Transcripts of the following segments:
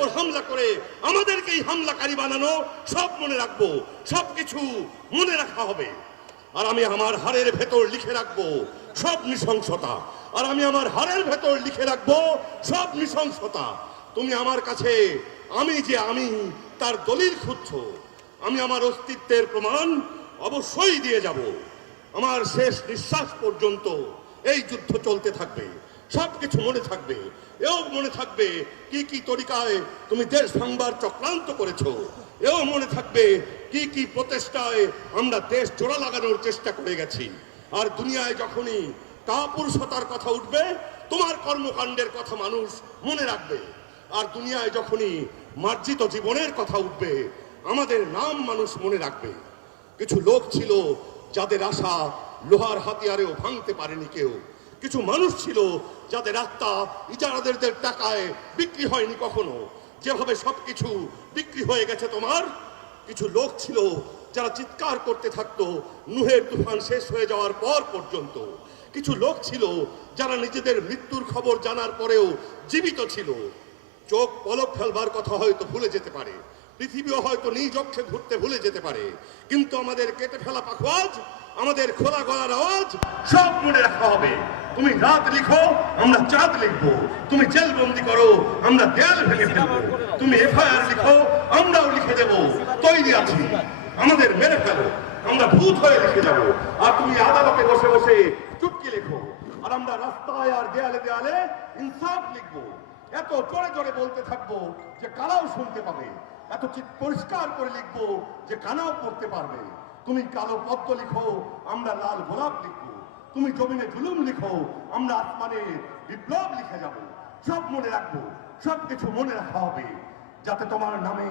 উপর হামলা করে আমাদেরকেই হামলাকারী বানানো, সব মনে রাখব, সব কিছু মনে রাখা হবে। আর আমি আমার হাড়ের ভেতর লিখে রাখব সব নৃশংসতা। আর আমি আমার হাড়ের ভেতর লিখে রাখব সব নৃশংসতা। তুমি আমার কাছে, আমি যে আমি, তার দলিল খুঁজছ। আমি আমার অস্তিত্বের প্রমাণ অবশ্যই দিয়ে যাব। আমার শেষ নিঃশ্বাস পর্যন্ত এই যুদ্ধ চলতে থাকবে, সব কিছু মনে থাকবে। এও মনে থাকবে কি কি তরিকায় তুমি দেশ ভাঙবার চক্রান্ত করেছ। এও মনে থাকবে কি কি প্রচেষ্টায় আমরা দেশ জোড়া লাগানোর চেষ্টা করে গেছি। আর দুনিয়ায় যখনই কাপুরুষতার কথা উঠবে, তোমার কর্মকাণ্ডের কথা মানুষ মনে রাখবে। আর দুনিয়ায় যখনই মার্জিত জীবনের কথা উঠবে, আমাদের নাম মানুষ মনে রাখবে। কিছু লোক ছিল যাদের আশা লোহার হাতিয়ারেও ভাঙতে পারেনি কেউ। কিছু মানুষ ছিল যাদের আত্মা ইজারাদারদের টাকায় বিক্রি হয়নি কখনো। যেভাবে সবকিছু বিক্রি হয়ে গেছে তোমার, কিছু লোক ছিল যারা চিৎকার করতে থাকতো, নুহের তুফান শেষ হয়ে যাওয়ার পর পর্যন্ত। কিছু লোক ছিল যারা নিজেদের মৃত্যুর খবর জানার পরেও জীবিত ছিল। চোখ পলক ফেলবার কথা হয়তো ভুলে যেতে পারে। পৃথিবীও হয়তো নিজ অক্ষে ঘুরতে ভুলে যেতে পারে। কিন্তু আমাদের কেটে ফেলা পাখোয়াজ আমাদের খোলা গলার আওয়াজ সব মনে রাখা হবে। তুমি রাত লিখো, আমরা চাঁদ লিখব। তুমি জেল বন্দি করো, আমরা দেয়াল ভেঙে ফেলব। তুমি এফআইআর লিখো, আমরাও লিখে দেবো। তৈরি আছি। আমাদের মেরে ফেলো। আমরা ভূত হয়ে লিখে যাব। আর তুমি আদালতে বসে বসে চুটকি লেখো। আর আমরা রাস্তায় আর দেয়ালে দেয়ালে ইনসাফ লিখব। এত জোরে জোরে বলতে থাকব যে কারাও শুনতে পাবে। এত পরিষ্কার করে লিখব যে কানাও পড়তে পারবে। তুমি কালো পদ্ম লিখো, আমরা লাল গোলাপ লিখব তুমি জমিনে জুলুম লিখো, আমরা আসমানে বিপ্লব লিখে যাব। সব মনে রাখব সব কিছু মনে রাখা হবে। যাতে তোমার নামে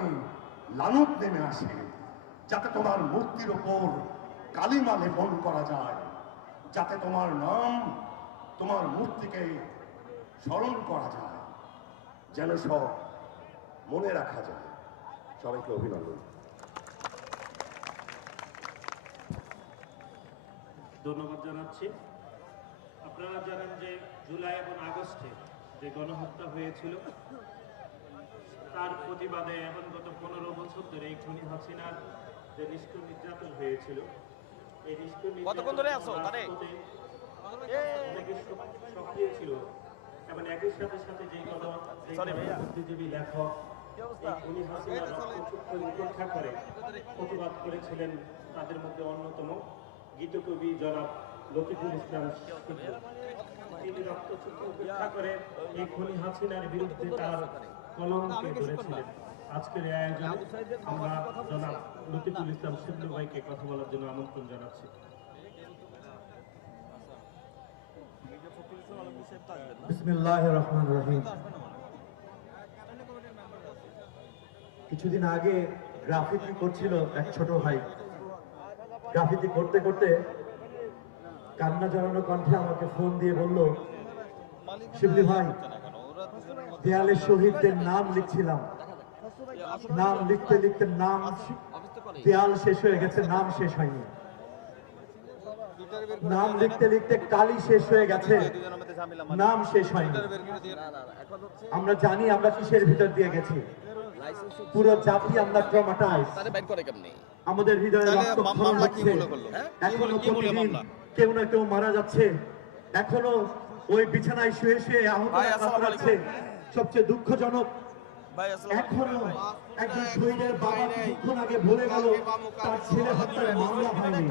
লানত নেমে আসে, যাতে তোমার মূর্তির ওপর কালিমা লেপন করা যায়, যাতে তোমার নাম তোমার মূর্তিকে স্মরণ করা যায়, যেন সব মনে রাখা যায়। সবাইকে অভিনন্দন। ধন্যবাদ জানাচ্ছি। আপনারা জানেন যে জুলাই এবং আগস্টে যে গণহত্যা হয়েছিল তার প্রতিবাদে এখন গত পনেরো বছর ধরে এই খুনি হাসিনার যে নিষ্ঠুর নির্যাতন হয়েছিল এই নিষ্ঠুর কতক্ষণ ধরে আছো? সক্রিয় ছিল। এবং একই সাথে সাথে যে গণ বুদ্ধিজীবী লেখক করে প্রতিবাদ করেছিলেন তাদের মধ্যে অন্যতম। গীতকবি জনাব লতিফুল ইসলাম তিনি রক্তচক্ষু উপেক্ষা করে এই খুনি হাসিনার বিরুদ্ধে তার কলমকে ধরেছিলেন। আজকের এই আয়োজনে আমরা জনাব লতিফুল ইসলাম সিদ্ধু ভাইকে কথা বলার জন্য আমন্ত্রণ জানাচ্ছি। বিসমিল্লাহ রহমান রহিম। কিছুদিন আগে গ্রাফিতি করছিল এক ছোট ভাই। গ্রাফিতি করতে করতে কান্না জড়ানো কণ্ঠে আমাকে ফোন দিয়ে বলল, শিবলি ভাই দেয়ালে শহীদদের নাম লিখছিলাম। নাম লিখতে লিখতে নাম দেয়াল শেষ হয়ে গেছে, নাম শেষ হয়নি। নাম লিখতে লিখতে কালি শেষ হয়ে গেছে, নাম শেষ হয়নি। আমরা জানি আমরা কিসের ভিতর দিয়ে গেছি। পুরো জাতি আমরা ট্রমাটাইজ আমাদের হৃদয়ে হচ্ছে। এখনও প্রতিদিন কেউ না কেউ মারা যাচ্ছে। এখনও ওই বিছানায় শুয়ে শুয়ে আহত কাতরাচ্ছে সবচেয়ে দুঃখজনক এখনও একজন শহীদের বাবা কিছুক্ষণ আগে বলে গেল তার ছেলে হত্যার মামলা হয়নি।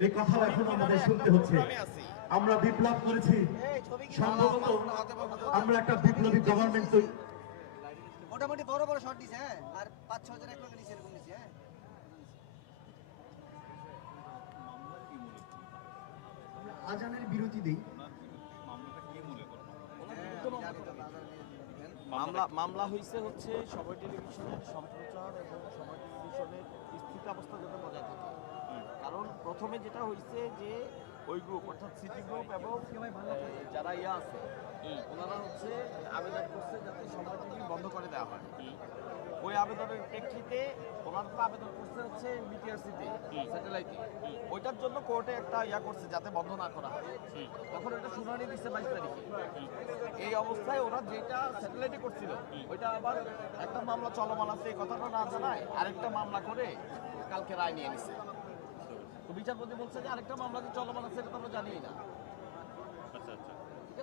এই কথা এখন আমাদের শুনতে হচ্ছে। আমরা বিপ্লব করেছি। সম্ভবত আমরা একটা বিপ্লবী গভর্নমেন্ট তৈরি মোটামুটি বড় বড় শট দিছে হ্যাঁ? আর পাঁচ ছ হাজার এক লাখ নিচে এরকম দিছে হ্যাঁ আজানের বিরতি দেই। মামলা মামলা হয়েছে হচ্ছে সময় টেলিভিশনের সম্প্রচার এবং সময় টেলিভিশনের স্থিতাবস্থা যাতে বজায় থাকে। কারণ প্রথমে যেটা হয়েছে যে ওই গ্রুপ অর্থাৎ সিটি গ্রুপ এবং যারা ইয়া আছে ওনারা হচ্ছে আবেদন করছে যাতে টিভি বন্ধ করে দেওয়া হয়। ওই আবেদনের প্রেক্ষিতে ওনারা মামলা আবেদন করছে হচ্ছে বিটিআরসিতে স্যাটেলাইটে। ওইটার জন্য কোর্টে একটা ইয়া করছে যাতে বন্ধ না করা হয়। তখন ওটা শুনানি দিচ্ছে বাইশ তারিখে। এই অবস্থায় ওরা যেটা স্যাটেলাইটে করছিল ওইটা আবার একটা মামলা চলমান আছে এই কথাটা না জানায় আরেকটা মামলা করে কালকে রায় নিয়ে নিছে। তো বিচারপতি বলছে যে আরেকটা মামলা যে চলমান আছে এটা তো আমরা জানিই না।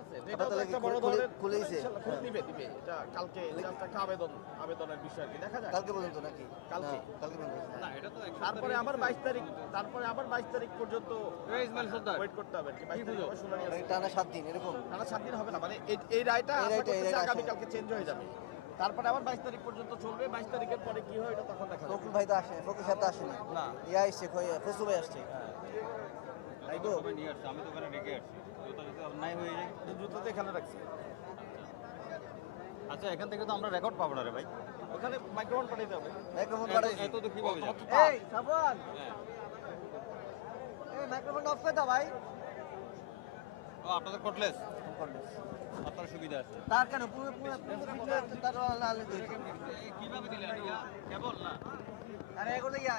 আছে। তো তো একটা বড় ধরনের খুলেইছে? খুলে দিবে দিবে। এটা কালকে জাস্ট একটা আবেদন আবেদনের বিষয় কি। দেখা যাক। কালকে পর্যন্ত নাকি? কালকে। না, কালকে পর্যন্ত তারপরে আবার বাইশ তারিখ তারপরে আবার বাইশ তারিখ পর্যন্ত ওয়েট করতে হবে কি। বাইশ তারিখ শুনানি আছে। মানে টানা সাত দিন এরকম? টানা সাত দিন হবে না মানে এই- রায়টা আগামী কালকে চেঞ্জ হয়ে যাবে। তারপরে আবার বাইশ তারিখ পর্যন্ত চলবে বাইশ তারিখের পরে কি হয় এটা তখন দেখা যাবে। ফকরুল ভাই তো আসে ফকরুল সাহেব তো আসেনি না। ইয়া আসছে ফসু ভাই আসছে। তাই তো? আমি তো ওখানে রেখে আসছি। যদি হয়ে যায়। এই জুতো তো আচ্ছা এখান থেকে তো আমরা রেকর্ড পাবো না রে ভাই। ওখানে মাইক্রোফোন পাঠাইতে হবে মাইক্রোফোন এত- এত তো কীভাবে এই সাবন। এই মাইক্রোফোন অফ করে দাও ভাই। ও আপনাদের কটলেস আপনার সুবিধা আছে। তার কেন? পুরো পুরো তার লাল কীভাবে দিলেন? কেবল না? আরে এগুলো ইয়া